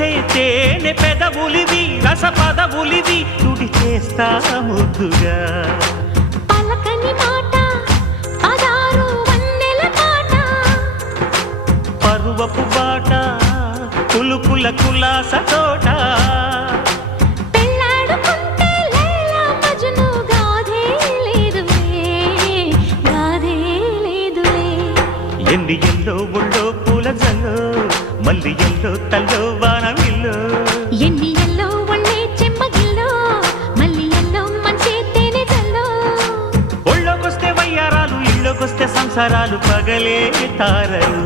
మెరిసే తేనె పెదవులివి రస పదవులివి తుడి చేస్తా ముద్దుగా పలకని మాట పదారు వన్నెల పాట పరువపు బాట కులుకుల కులాస తోట పెళ్ళాడుకుంటే లైలా మజ్ను గాథే లేదులే ఎన్ని ఎల్లో ఒళ్ళో పూల జల్లో మల్లి ఎల్లో తల్లో వానవిల్లో ఎన్ని ఎల్లో ఒళ్ళే చెమ్మగిల్లో మల్లి ఎల్లో మంచి తేనె జల్లో ఒళ్ళోకొస్తే వయ్యారాలు ఇళ్ళోకొస్తే సంసారాలు పగలే తారలు